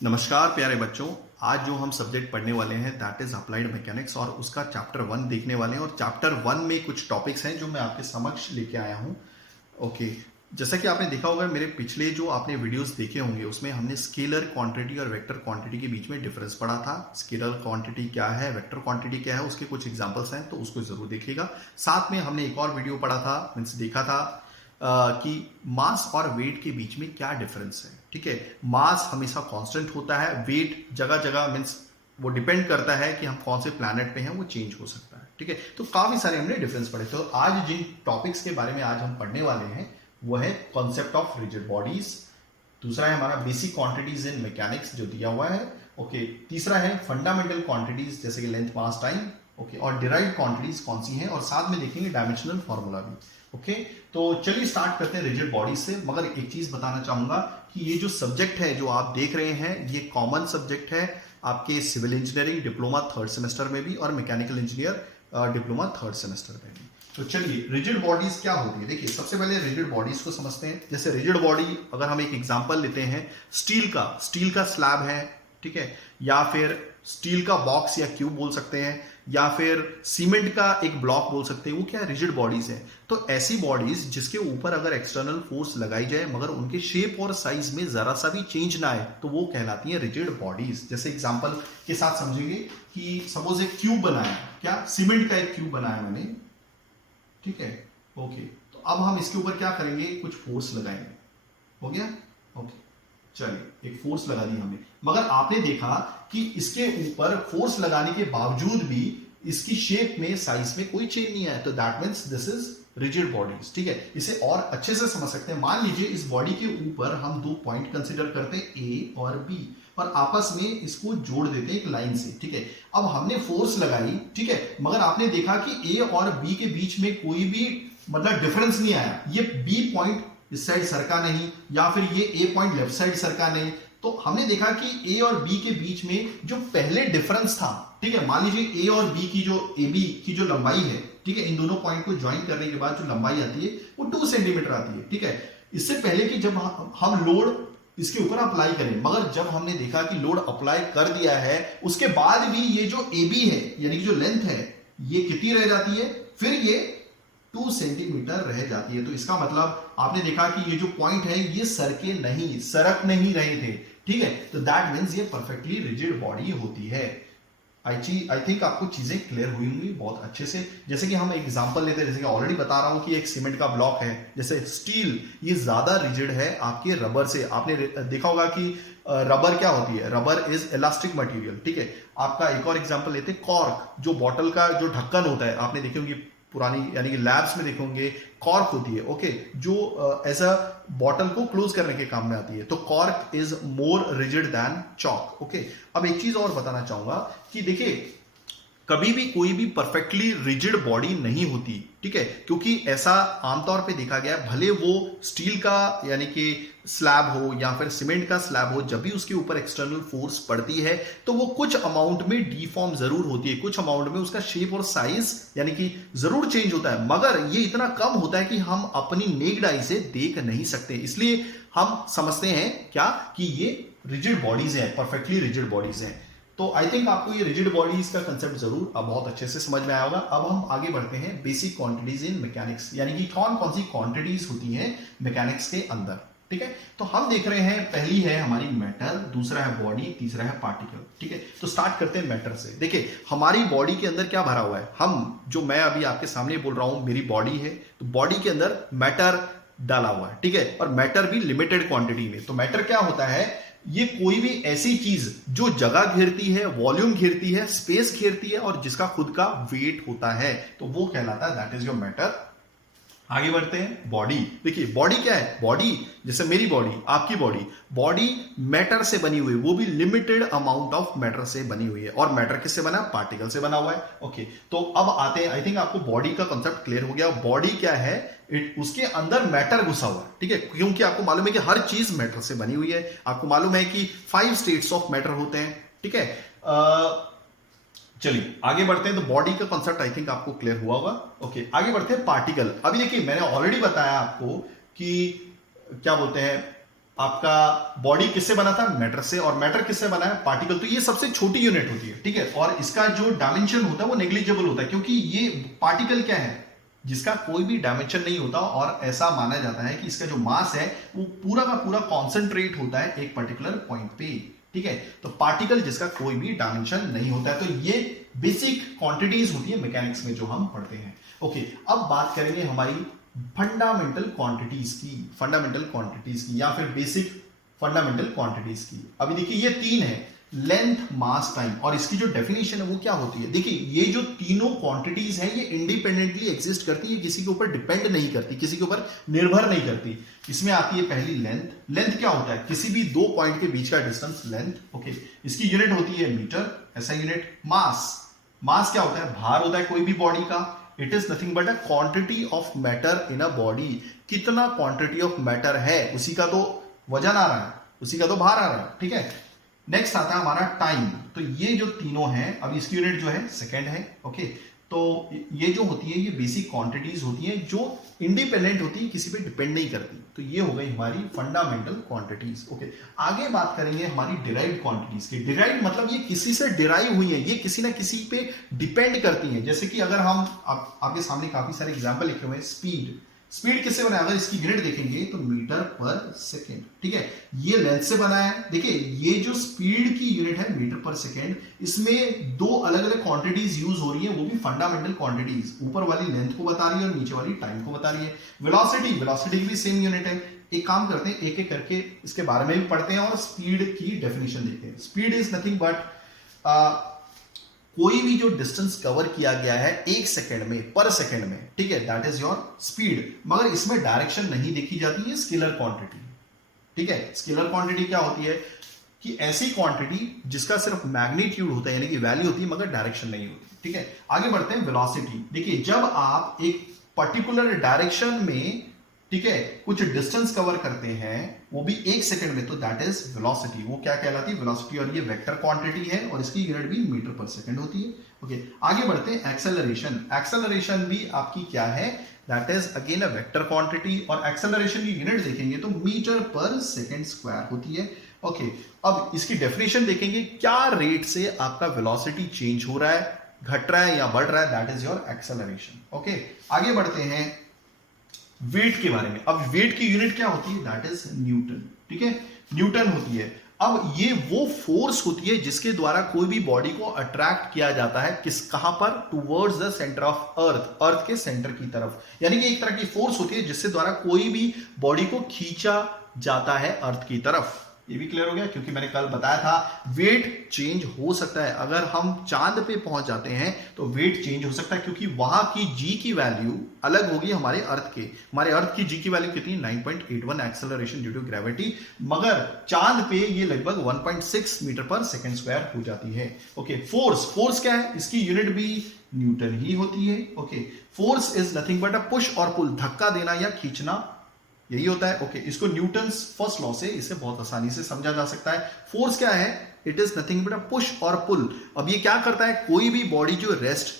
नमस्कार प्यारे बच्चों। आज जो हम सब्जेक्ट पढ़ने वाले हैं दैट इज अप्लाइड मैकेनिक्स और उसका चैप्टर 1 देखने वाले हैं। और चैप्टर 1 में कुछ टॉपिक्स हैं जो मैं आपके समक्ष लेके आया हूं। ओके, जैसा कि आपने देखा होगा मेरे पिछले जो आपने वीडियोस देखे होंगे उसमें हमने स्केलर क्वांटिटी और वेक्टर क्वांटिटी के बीच में डिफरेंस पढ़ा था। स्केलर क्वांटिटी क्या है, वेक्टर क्वांटिटी क्या है, उसके कुछ एग्जांपल्स हैं तो उसको जरूर देखिएगा। साथ में हमने एक और वीडियो पढ़ा था, मीन्स देखा था कि मास और वेट के बीच में क्या डिफरेंस है। ठीक है, मास हमेशा कांस्टेंट होता है, वेट जगह जगह मीन्स वो डिपेंड करता है कि हम कौन से प्लैनेट पे हैं, वो चेंज हो सकता है। ठीक है, तो काफी सारे हमने डिफरेंस पढ़े। तो आज जिन टॉपिक्स के बारे में आज हम पढ़ने वाले हैं वो है कॉन्सेप्ट ऑफ रिजिड बॉडीज, दूसरा है हमारा बेसिक क्वांटिटीज इन मैकेनिक्स जो दिया हुआ है। ओके, तीसरा है फंडामेंटल क्वांटिटीज जैसे कि लेंथ, मास, टाइम। ओके, और डिराइव्ड क्वांटिटीज कौन सी हैं, और साथ में देखेंगे डायमेंशनल फॉर्मूला भी। ओके, तो चलिए स्टार्ट करते हैं रिजिड बॉडीज से। मगर एक चीज बताना चाहूंगा कि ये जो सब्जेक्ट है जो आप देख रहे हैं ये कॉमन सब्जेक्ट है आपके civil engineering diploma 3rd semester में भी और mechanical engineer diploma 3rd semester में भी। तो चलिए रिजिड बॉडीज क्या होती है, देखिए सबसे पहले रिजिड बॉडीज को समझते हैं। जैसे रिजिड बॉडी अगर हम एक एग्जांपल लेते हैं स्टील का स्लैब है, ठीक है, या फिर स्टील का बॉक्स या क्यूब बोल सकते हैं, या फिर सीमेंट का एक ब्लॉक बोल सकते हैं, वो क्या रिजिड बॉडीज है। तो ऐसी बॉडीज जिसके ऊपर अगर एक्सटर्नल फोर्स लगाई जाए मगर उनके शेप और साइज में जरा सा भी चेंज ना आए तो वो कहलाती है रिजिड बॉडीज। जैसे एग्जांपल के साथ समझेंगे कि सपोज एक क्यूब बनाया, क्या सीमेंट का एक क्यूब बनाया मैंने, ठीक है। ओके, तो अब हम इसके ऊपर क्या करेंगे, कुछ फोर्स लगाएंगे। हो गया, ओके, चलिए एक फोर्स लगा दी हमने, मगर आपने देखा कि इसके ऊपर फोर्स लगाने के बावजूद भी इसकी शेप में, साइज में कोई चेंज नहीं आया, तो that means this is rigid bodies. ठीक है, इसे और अच्छे से समझ सकते हैं। मान लीजिए इस बॉडी के ऊपर हम दो पॉइंट कंसीडर करते हैं ए और बी, और आपस में इसको जोड़ देते हैं एक लाइन से। ठीक है, अब हमने फोर्स लगाई, ठीक है, मगर आपने देखा कि ए और बी के बीच में कोई भी मतलब डिफरेंस नहीं आया। ये बी पॉइंट इस साइड सरका नहीं, या फिर ये ए पॉइंट लेफ्ट साइड सरका नहीं। तो हमने देखा कि ए और बी के बीच में जो पहले डिफरेंस था, ठीक है, मान लीजिए ए और बी की जो ए बी की जो लंबाई है, ठीक है, इन दोनों पॉइंट को ज्वाइन करने के बाद जो लंबाई आती है वो 2 सेंटीमीटर आती है। ठीक है, इससे पहले कि जब हम लोड इसके ऊपर अप्लाई करें, मगर जब हमने देखा कि लोड अप्लाई कर दिया है उसके बाद भी ये जो ए बी है यानी कि जो लेंथ है ये कितनी रह जाती है, फिर ये 2 सेंटीमीटर रह जाती है। तो इसका मतलब आपने देखा कि ये जो पॉइंट है ये सरक नहीं रहे थे। ठीक है, तो दैट मींस ये परफेक्टली रिजिड बॉडी होती है। आई थिंक आपको चीजें क्लियर हुई होंगी बहुत अच्छे से। जैसे कि हम एक एग्जांपल लेते हैं, जैसे कि ऑलरेडी बता रहा हूं कि एक सीमेंट का ब्लॉक है, जैसे स्टील ये ज्यादा रिजिड है आपके रबर से। आपने देखा होगा कि रबर क्या होती है, रबर इज इलास्टिक मटेरियल। ठीक है, आपका एक और एग्जांपल लेते हैं, कॉर्क, जो बॉटल का जो ढक्कन होता है, आपने देखे होंगे पुरानी यानी कि लैब्स में देखोगे कॉर्क होती है, ओके, जो ऐसा बॉटल को क्लोज करने के काम में आती है। तो cork is more rigid than chalk. Okay, अब एक चीज और बताना चाहूंगा कि देखिए कभी भी कोई भी परफेक्टली रिजिड बॉडी नहीं होती। ठीक है, क्योंकि ऐसा आमतौर पे देखा गया, भले वो स्टील का यानी कि स्लैब हो या फिर सीमेंट का स्लैब हो, जब भी उसके ऊपर एक्सटर्नल फोर्स पड़ती है तो वो कुछ अमाउंट में डीफॉर्म जरूर होती है, कुछ अमाउंट में उसका शेप और साइज यानी कि जरूर चेंज होता है, मगर ये इतना कम होता है कि हम अपनी नेक्ड आई से देख नहीं सकते। इसलिए हम समझते हैं क्या कि ये रिजिड बॉडीज है, परफेक्टली रिजिड बॉडीज है। तो आई थिंक आपको ये रिजिड बॉडीज का कंसेप्ट जरूर अब बहुत अच्छे से समझ में आया होगा। अब हम आगे बढ़ते हैं बेसिक क्वांटिटीज इन मैकेनिक्स, यानी कि कौन कौन सी क्वांटिटीज होती हैं मैकेनिक्स के अंदर। ठीक है, तो हम देख रहे हैं, पहली है हमारी मैटर, दूसरा है बॉडी, तीसरा है पार्टिकल। ठीक है, तो स्टार्ट करते हैं मैटर से। देखिए हमारी बॉडी के अंदर क्या भरा हुआ है, हम जो मैं अभी आपके सामने बोल रहा हूं मेरी बॉडी है, तो बॉडी के अंदर मैटर डाला हुआ है। ठीक है, और मैटर भी लिमिटेड क्वांटिटी में। तो मैटर क्या होता है, ये कोई भी ऐसी चीज जो जगह घेरती है, वॉल्यूम घेरती है, स्पेस घेरती है और जिसका खुद का वेट होता है, तो वो कहलाता है दैट इज योर मैटर। आगे बढ़ते हैं बॉडी। देखिए बॉडी क्या है, बॉडी जैसे मेरी बॉडी, आपकी बॉडी, बॉडी मैटर से बनी हुई है, वो भी लिमिटेड अमाउंट ऑफ मैटर से बनी हुई है। और मैटर किससे बना, पार्टिकल से बना हुआ है। ओके, तो अब आते हैं, आई थिंक आपको बॉडी का कंसेप्ट क्लियर हो गया। बॉडी क्या है, उसके अंदर मैटर घुसा हुआ है। ठीक है, क्योंकि आपको मालूम है कि हर चीज मैटर से बनी हुई है। आपको मालूम है कि 5 स्टेट्स ऑफ मैटर होते हैं। ठीक है, चलिए आगे बढ़ते हैं। तो बॉडी का कॉन्सेप्ट आई थिंक आपको क्लियर हुआ होगा। ओके, आगे बढ़ते हैं पार्टिकल। अभी देखिए मैंने ऑलरेडी बताया आपको कि क्या बोलते हैं, आपका बॉडी किससे बना था? मैटर से। और मैटर किससे बना है? पार्टिकल। तो ये सबसे छोटी यूनिट होती है, ठीक है। और इसका जो डायमेंशन होता है वो नेग्लिजिबल होता है, क्योंकि ये पार्टिकल क्या है, जिसका कोई भी डायमेंशन नहीं होता, और ऐसा माना जाता है कि इसका जो मास है वो पूरा का पूरा कॉन्सेंट्रेट होता है एक पर्टिकुलर पॉइंट पे, ठीक है। तो पार्टिकल जिसका कोई भी डायमेंशन नहीं होता है। तो ये बेसिक क्वांटिटीज होती है मैकेनिक्स में जो हम पढ़ते हैं। ओके, अब बात करेंगे हमारी फंडामेंटल क्वांटिटीज की या फिर बेसिक फंडामेंटल क्वांटिटीज की। अभी देखिए ये तीन है, लेंथ, मास, टाइम, और इसकी जो डेफिनेशन है वो क्या होती है? देखिए ये जो तीनों क्वांटिटीज हैं ये इंडिपेंडेंटली एग्जिस्ट करती है, किसी के ऊपर डिपेंड नहीं करती, किसी के ऊपर निर्भर नहीं करती। इसमें आती है पहली लेंथ। लेंथ क्या होता है? किसी भी दो पॉइंट के बीच का डिस्टेंस, लेंथ। ओके, इसकी यूनिट होती है मीटर, ऐसा यूनिट। मास क्या होता है? भार होता है कोई भी बॉडी का। It is nothing but a quantity of matter in a body. कितना क्वांटिटी ऑफ मैटर है उसी का तो वजन आ रहा है, उसी का तो भार आ रहा है, ठीक है। नेक्स्ट आता है हमारा टाइम। तो ये जो तीनों हैं, अब इसकी यूनिट जो है सेकंड है। ओके, तो ये जो होती है ये बेसिक क्वांटिटीज होती हैं जो इंडिपेंडेंट होती है, किसी पे डिपेंड नहीं करती। तो ये हो गई हमारी फंडामेंटल क्वांटिटीज। ओके, आगे बात करेंगे हमारी डिराइव्ड क्वांटिटीज की। डिराइव्ड मतलब ये किसी से डिराइव हुई है, ये किसी ना किसी पे डिपेंड करती हैं। जैसे कि अगर हम आपके सामने काफी सारे एग्जाम्पल लिखे हुए हैं। स्पीड किससे बना है? अगर इसकी यूनिट देखेंगे तो मीटर पर सेकेंड, ठीक है। ये लेंथ से बना है। देखिए ये जो स्पीड की यूनिट है मीटर पर सेकेंड, इसमें दो अलग अलग क्वांटिटीज यूज हो रही है, वो भी फंडामेंटल क्वांटिटीज। ऊपर वाली लेंथ को बता रही है और नीचे वाली टाइम को बता रही है। वेलोसिटी की भी सेम यूनिट है। एक काम करते हैं, एक एक करके इसके बारे में भी पढ़ते हैं और स्पीड की डेफिनेशन देखते हैं। स्पीड इज नथिंग बट कोई भी जो डिस्टेंस कवर किया गया है एक सेकंड में, पर सेकंड में, ठीक है, दैट इज योर स्पीड। मगर इसमें डायरेक्शन नहीं देखी जाती है, स्केलर क्वांटिटी, ठीक है। स्केलर क्वांटिटी क्या होती है? कि ऐसी क्वांटिटी जिसका सिर्फ मैग्नीट्यूड होता है, यानी कि वैल्यू होती है, मगर डायरेक्शन नहीं होती, ठीक है। आगे बढ़ते हैं वेलोसिटी। देखिए जब आप एक पर्टिकुलर डायरेक्शन में, ठीक है, कुछ डिस्टेंस कवर करते हैं, वो भी एक सेकंड में, तो दैट इज वेलोसिटी। वो क्या कहलाती है? वेलोसिटी। और ये वेक्टर क्वांटिटी है और इसकी यूनिट भी मीटर पर सेकंड होती है। ओके, आगे बढ़ते हैं एक्सेलरेशन। एक्सेलरेशन भी आपकी क्या है? That is again a vector quantity. और एक्सेलरेशन की यूनिट देखेंगे तो मीटर पर सेकंड स्क्वायर होती है। ओके, अब इसकी डेफिनेशन देखेंगे, क्या रेट से आपका वेलोसिटी चेंज हो रहा है, घट रहा है या बढ़ रहा है, that is your acceleration. Okay, आगे बढ़ते हैं वेट के बारे में। अब वेट की यूनिट क्या होती है? दैट इज न्यूटन, ठीक है, न्यूटन होती है। अब ये वो फोर्स होती है जिसके द्वारा कोई भी बॉडी को अट्रैक्ट किया जाता है, कहां पर? Towards the centre of earth, earth के सेंटर की तरफ। यानी कि एक तरह की फोर्स होती है जिससे द्वारा कोई भी बॉडी को खींचा जाता है अर्थ की तरफ। ये भी क्लियर हो गया, क्योंकि मैंने कल बताया था वेट चेंज हो सकता है। अगर हम चांद पे पहुंच जाते हैं तो वेट चेंज हो सकता है, क्योंकि वहां की जी की वैल्यू अलग होगी हमारे अर्थ के। हमारे अर्थ की जी की वैल्यू कितनी? 9.81 एक्सेलरेशन ड्यू टू ग्रेविटी। मगर चांद पे ये लगभग 1.6 मीटर पर सेकंड स्क्वायर हो जाती है। ओके, फोर्स क्या है? इसकी यूनिट भी न्यूटन ही होती है। Okay, force is nothing but a push और पुल, धक्का देना या खींचना, यही होता है। ओके, इसको न्यूटन्स फर्स्ट लॉ से इसे बहुत आसानी से समझा जा सकता है। फोर्स क्या है? It is nothing but a push और पुल। अब ये क्या करता है? कोई भी बॉडी जो रेस्ट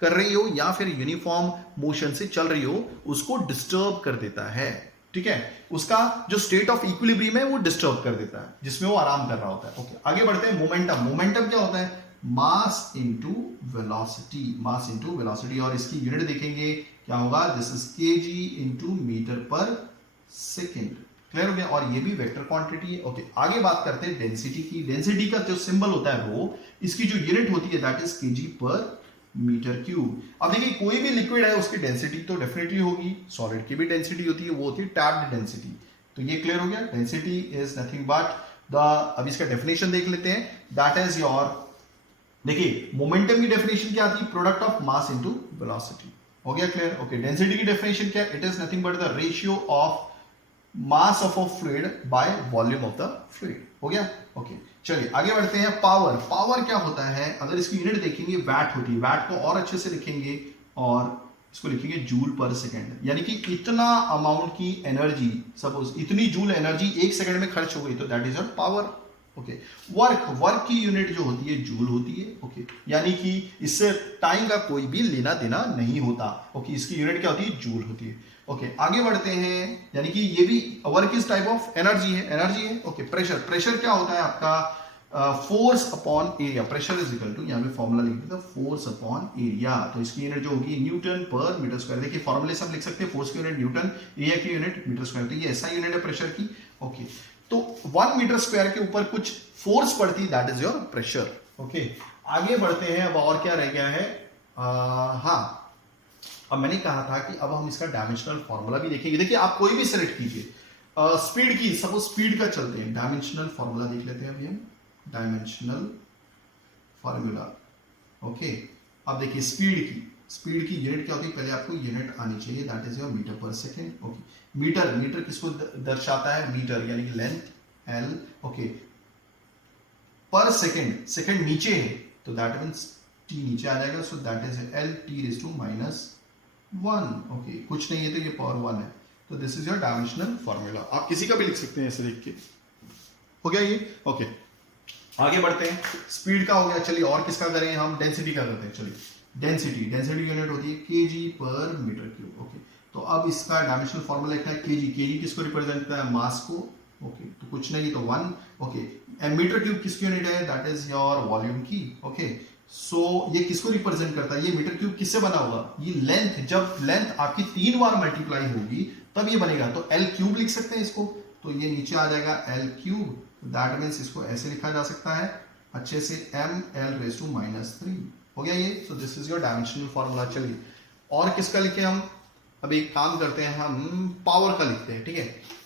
कर रही हो या फिर यूनिफॉर्म मोशन से चल रही हो, उसको डिस्टर्ब कर देता है, ठीक है। उसका जो स्टेट ऑफ इक्विलिब्रियम है वो डिस्टर्ब कर देता है, जिसमें वो आराम कर रहा होता है। ओके, आगे बढ़ते हैं मोमेंटम। मोमेंटम क्या होता है? Mass into velocity, mass into velocity. और इसकी यूनिट देखेंगे क्या होगा? This is kg into metre per second. Clear हो गया? और ये भी वेक्टर क्वांटिटी है। ओके, आगे बात करते हैं डेंसिटी की। डेंसिटी का जो सिंबल होता है रो, इसकी जो यूनिट होती है दैट इज केजी पर मीटर क्यूब। अब देखिए कोई भी लिक्विड है उसकी डेंसिटी तो डेफिनेटली होगी, सॉलिड की भी डेंसिटी होती है, वो होती है टैप्ड डेंसिटी। तो ये क्लियर हो गया, density is nothing but the, अब इसका डेफिनेशन देख लेते हैं, दैट इज योर, देखिए मोमेंटम की डेफिनेशन क्या आती है? Product of mass into velocity. हो गया क्लियर? ओके, डेंसिटी की डेफिनेशन क्या है? It is nothing but the ratio of mass of a fluid by volume of the fluid. हो गया? ओके, चलिए आगे बढ़ते हैं। पावर। पावर क्या होता है? अगर इसकी यूनिट देखेंगे वैट होती है। वैट को और अच्छे से लिखेंगे और इसको लिखेंगे जूल पर सेकंड। यानी कि इतना अमाउंट की एनर्जी, सपोज इतनी जूल एनर्जी एक सेकंड में खर्च हो गई, तो that is your power. Okay, work की यूनिट जो होती है जूल होती है। ओके, यानी कि इससे टाइम का कोई भी लेना देना नहीं होता। ओके, इसकी यूनिट क्या होती है? जूल होती है। ओके आगे बढ़ते हैं, यानी कि ये भी work is type of energy है। ओके प्रेशर क्या होता है आपका, force upon area. Pressure is equal to, यहाँ पे फॉर्मूला लिख देते हैं, फोर्स अपॉन एरिया। तो इसकी यूनिट जो होगी न्यूटन पर मीटर स्क्वायर। देखिए फॉर्मूले से हम लिख सकते हैं फोर्स की यूनिट न्यूटन, एरिया की यूनिट मीटर स्क्वायर। तो ये ऐसा यूनिट है प्रेशर की। ओके तो 1 मीटर स्क्वायर के ऊपर कुछ फोर्स पड़ती, that is your pressure. Okay आगे बढ़ते हैं, अब और क्या रह गया है, हाँ अब मैंने कहा था कि अब हम इसका डायमेंशनल फॉर्मूला भी देखेंगे। देखिए आप कोई भी सिलेक्ट कीजिए, स्पीड की, सपोज स्पीड का चलते हैं, डायमेंशनल फॉर्मूला देख लेते हैं अभी हम, डायमेंशनल फॉर्मूला। ओके अब देखिए स्पीड की यूनिट क्या होती है, पहले आपको यूनिट आनी चाहिए, that is your metre per second. Okay metre किसको दर्शाता है, मीटर यानी कि length L. Okay per second नीचे है तो दैट मीन्स टी नीचे आ जाएगा, so that is L T raise to -1। Okay कुछ नहीं है तो ये पावर 1 है, तो this is your dimensional formula. आप किसी का भी लिख सकते हैं ऐसे देख के। हो गया ये। ओके आगे बढ़ते हैं, स्पीड का हो गया। चलिए और किसका करें हम, डेंसिटी का करते हैं। चलिए डेंसिटी यूनिट होती है केजी पर मीटर क्यूब। ओके तो अब इसका डायमेंशनल फॉर्मूला लिखा है केजी किसको रिप्रेजेंट करता है, मास को। ओके तो कुछ नहीं तो 1। ओके मीटर क्यूब किसकी यूनिट है, दैट इज योर वॉल्यूम की। ओके सो ये किसको रिप्रेजेंट करता है, ये मीटर क्यूब किससे बना होगा, ये लेंथ, जब लेंथ आपकी 3 बार मल्टीप्लाई होगी तब ये बनेगा, तो एल क्यूब लिख सकते हैं इसको, तो ये नीचे आ जाएगा एल क्यूब। दैट मीन्स इसको ऐसे लिखा जा सकता है अच्छे से, एम एल रेज टू -3। हो गया ये। So this is your dimensional formula. चलिए और किसका लिखे हम, अब एक काम करते हैं, हम पावर का लिखते हैं। ठीक है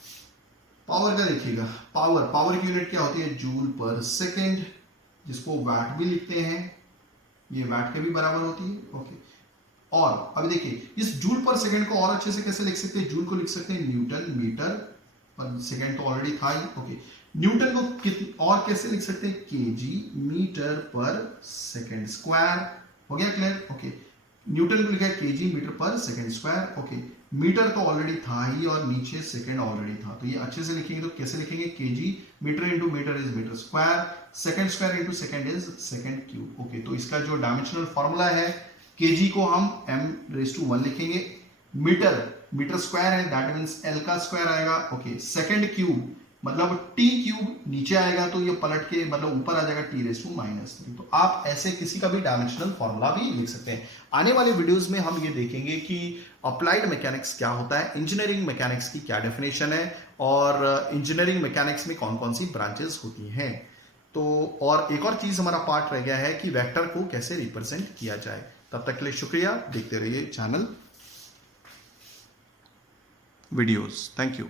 पावर का लिखिएगा, पावर की यूनिट क्या होती है, जूल पर सेकेंड, जिसको वैट भी लिखते हैं, ये वैट के भी बराबर होती है। ओके और अभी देखिए इस जूल पर सेकंड को और अच्छे से कैसे लिख सकते हैं, जूल को लिख सकते हैं न्यूटन मीटर पर सेकंड, तो ऑलरेडी था ही। ओके न्यूटन को और कैसे लिख सकते हैं, केजी मीटर पर सेकंड स्क्वायर। हो गया क्लियर। ओके न्यूटन को लिखा है केजी मीटर पर सेकंड स्क्वायर। ओके मीटर तो ऑलरेडी था ही और नीचे सेकंड ऑलरेडी था, तो ये अच्छे से लिखेंगे तो कैसे लिखेंगे, KG metre into metre is metre square, second square into second is second cube. Okay तो इसका जो डायमेंशनल फॉर्मूला है, केजी को हम m⁻⁴ लिखेंगे, मीटर स्क्वायर है दैट मींस l का स्क्वायर आएगा। ओके सेकंड क्यूब मतलब t क्यूब नीचे आएगा तो ये पलट के मतलब ऊपर आ जाएगा t⁻⁻3। तो आप ऐसे किसी का भी डायमेंशनल फॉर्मूला भी लिख सकते हैं। आने वाले वीडियोस में हम ये देखेंगे कि अप्लाइड मैकेनिक्स क्या होता है, इंजीनियरिंग मैकेनिक्स की क्या डेफिनेशन है, और इंजीनियरिंग मैकेनिक्स में कौन कौन सी ब्रांचेस होती हैं। तो और एक और चीज हमारा पार्ट रह गया है कि वेक्टर को कैसे रिप्रेजेंट किया जाए। तब तक के लिए शुक्रिया, देखते रहिए चैनल वीडियोस। Thank you.